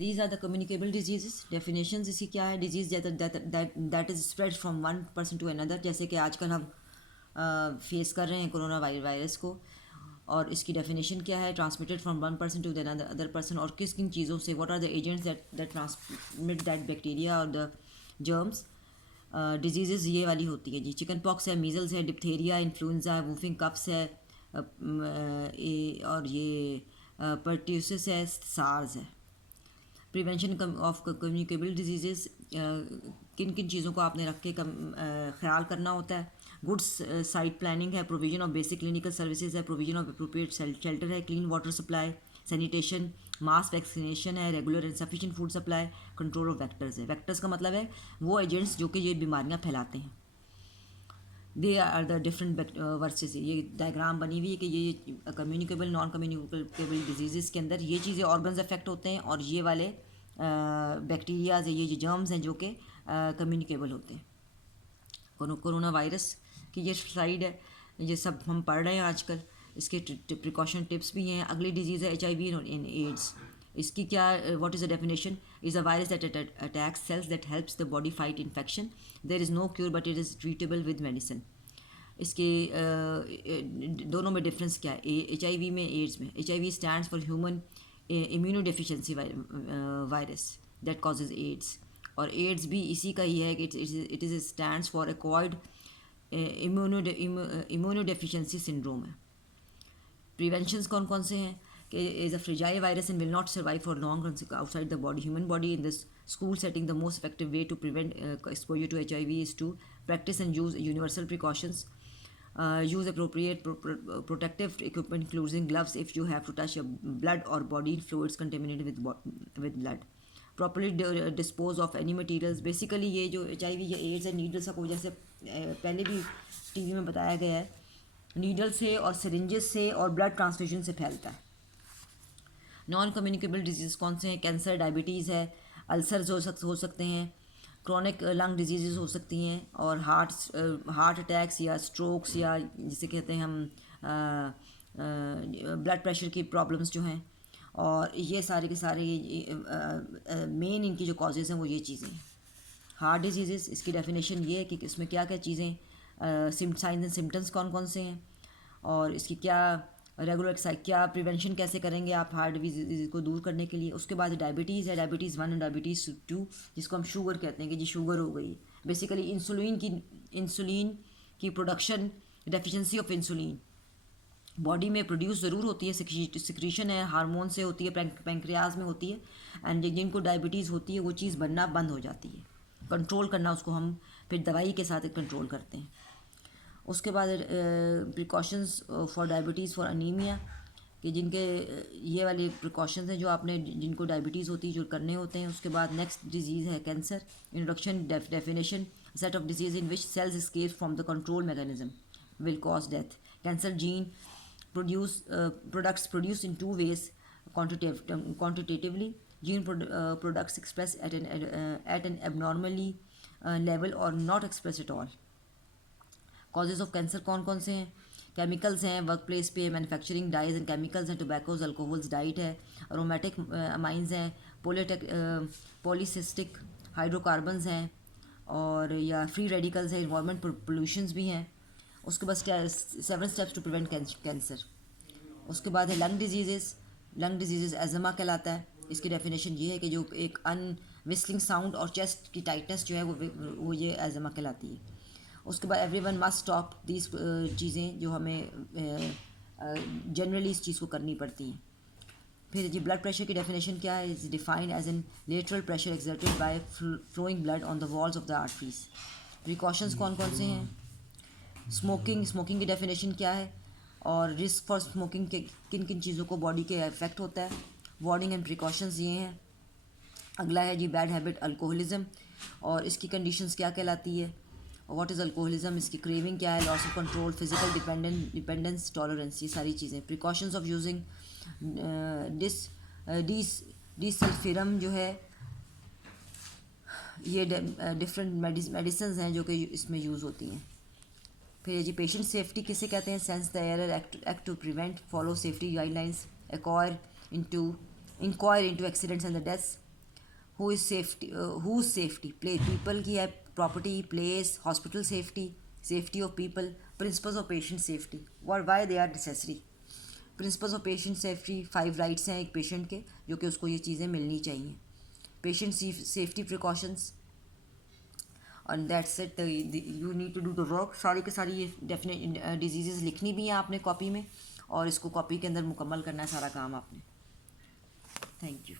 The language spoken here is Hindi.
these are the communicable diseases. Definitions इसकी क्या है? Disease that is spread from one person to another, जैसे कि आजकल हम फेस कर रहे हैं कोरोना वायरस को, और इसकी डेफिनेशन क्या है? Transmitted from one person to the other person, और किस किन चीज़ों से, what are the agents that transmit that bacteria और द जर्म्स. डिजीज़ ये वाली होती है जी. चिकन पॉक्स है, मीजल्स है, डिप्थेरिया, इन्फ्लुएंजा है, वूफिंग कफ्स है, और ये पर्ट्यूसिस है, सार्स है. प्रिवेंशन ऑफ कम्युनिकेबल डिजीज़, किन किन चीज़ों को आपने रख के ख्याल करना होता है? गुड्स साइट प्लानिंग है, provision of basic clinical services है, प्रोविजन ऑफ अप्रोप्रिएट शेल्टर है, clean water supply, sanitation, mass vaccination है, regular and sufficient food supply, control of vectors है. वेक्टर्स का मतलब है वो एजेंट्स जो कि ये बीमारियां फैलाते हैं. They are the different viruses. ये डायग्राम बनी हुई है कि ये कम्युनिकेबल नॉन कम्युनिकेबल डिजीज़ के अंदर ये चीज़ें ऑर्गन्स अफेक्ट होते हैं, और ये वाले बैक्टीरियाज ये जो जर्म्स हैं जो कि कम्युनिकेबल होते हैं. कोरोना वायरस की ये स्लाइड है, ये सब हम पढ़ रहे हैं आजकल. इसके प्रिकॉशन टिप्स भी हैं. अगली डिजीज़ है HIV इन एड्स. इसकी क्या, what is the definition? Is a virus that attacks cells that helps the body fight infection. There is no cure but it is treatable with medicine. इसके दोनों में डिफरेंस क्या है? HIV में, एड्स में. HIV stands for human immunodeficiency virus that causes AIDS, और एड्स भी इसी का ही है कि it is stands for acquired immunodeficiency syndrome है. प्रिवेंशंस कौन कौन से हैं? कि is a fragile virus and will not survive for long outside the body human body. In this school setting, the most effective way to prevent exposure to HIV is to practice and use universal precautions. Use appropriate protective equipment, including gloves, if you have to touch your blood or body fluids contaminated with blood. Properly dispose of any materials. Basically ये जो HIV या एड्स है, नीडल सब, जैसे पहले भी टीवी में बताया गया है, नीडल से और सिरिंजेस से और ब्लड ट्रांसफ्यूजन से फैलता है. नॉन कम्युनिकेबल डिजीज़ कौन से हैं? कैंसर, डायबिटीज़ है, अल्सर्स हो सकते हैं, क्रॉनिक लंग डिजीज़ हो सकती हैं, और हार्ट अटैक्स या स्ट्रोक्स, या जिसे कहते हैं हम ब्लड प्रेशर की प्रॉब्लम्स जो हैं. और ये सारे के सारे मेन इनकी जो कॉजेज़ हैं वो ये चीज़ें हैं. हार्ट डिजीज़, इसकी डेफिनेशन ये है कि इसमें क्या क्या चीज़ें, साइंस एंड सिम्टम्स कौन कौन से हैं, और इसकी क्या रेगुलर क्या प्रिवेंशन कैसे करेंगे आप हार्ट डिजीज़ को दूर करने के लिए. उसके बाद डायबिटीज़ है, डायबिटीज़ 1 और डायबिटीज़ 2, जिसको हम शुगर कहते हैं कि जी शुगर हो गई. बेसिकली इंसुलिन की production, deficiency of insulin body में प्रोड्यूस ज़रूर होती है, सिक्रीशन है, हार्मोन से होती है, पैंक्रियाज में होती है, एंड जिनको डायबिटीज़ होती है वो चीज़ बनना बंद हो जाती है. कंट्रोल करना उसको हम फिर दवाई के साथ कंट्रोल करते हैं. उसके बाद precautions for diabetes for anaemia, कि जिनके ये वाले प्रिकॉशंस हैं जो आपने, जिनको डायबिटीज़ होती है, जो करने होते हैं. उसके बाद नेक्स्ट डिजीज़ है cancer. Introduction, definition, set of disease in which cells escape from the control mechanism will cause death. Cancer gene products produced in two ways, quantitatively. Gene products expressed at an abnormally level or not expressed at all. Causes of cancer कौन कौन से हैं? केमिकल्स हैं, वर्क प्लेस पे, मैन्युफैक्चरिंग डाइज एंड केमिकल्स हैं, टोबैकोज, अल्कोहल्स, डाइट है, अरोमेटिक अमाइंस हैं, पॉलीसिस्टिक हाइड्रोकार्बन्स हैं, और या फ्री रेडिकल्स हैं, इन्वायरमेंट पोल्यूशंस भी हैं. उसके बाद क्या, 7 स्टेप्स टू प्रिवेंट कैंसर. उसके बाद है लंग डिजीज़ एजमा कहलाता है. इसकी डेफिनेशन ये है कि जो एक विस्लिंग साउंड और चेस्ट की टाइटनेस जो है वो ये एजमा कहलाती है. उसके बाद एवरीवन मस्ट स्टॉप दीज चीज़ें जो हमें जनरली इस चीज़ को करनी पड़ती हैं. फिर जी ब्लड प्रेशर की डेफिनेशन क्या है? Is defined as an lateral pressure exerted by flowing blood on the walls of the arteries. Precautions कौन कौन से हैं? स्मोकिंग की डेफिनेशन क्या है, और रिस्क फॉर स्मोकिंग के किन किन चीज़ों को बॉडी के इफेक्ट होता है. वार्निंग एंड प्रिकॉशंस ये हैं. अगला है जी बैड हैबिट, अल्कोहलिज्म, और इसकी कंडीशंस क्या कहलाती है. व्हाट इज़ अल्कोहलिज्म, इसकी क्रेविंग क्या है, loss of control, physical dependence, tolerance, ये सारी चीज़ें. प्रिकॉशंस ऑफ यूजिंग डिसल्फिरम जो है, ये डिफरेंट मेडिसिन हैं जो कि इसमें यूज़ होती हैं. फिर जी पेशेंट सेफ्टी किसे कहते हैं? Sense the error, act to prevent, follow safety guidelines, inquire into accidents and the deaths, whose safety, play people की है, property, place, hospital safety, safety of people, principles of patient safety, और why they are necessary. Principles of patient safety 5 rights हैं एक पेशेंट के, जो कि उसको ये चीज़ें मिलनी चाहिए। Patient safety precautions, and that's it, you need to do the work. सारी के सारी ये डेफिनेट डिजीज़ लिखनी भी हैं आपने कॉपी में, और इसको कॉपी के अंदर मुकम्मल करना है सारा काम आपने। Thank you.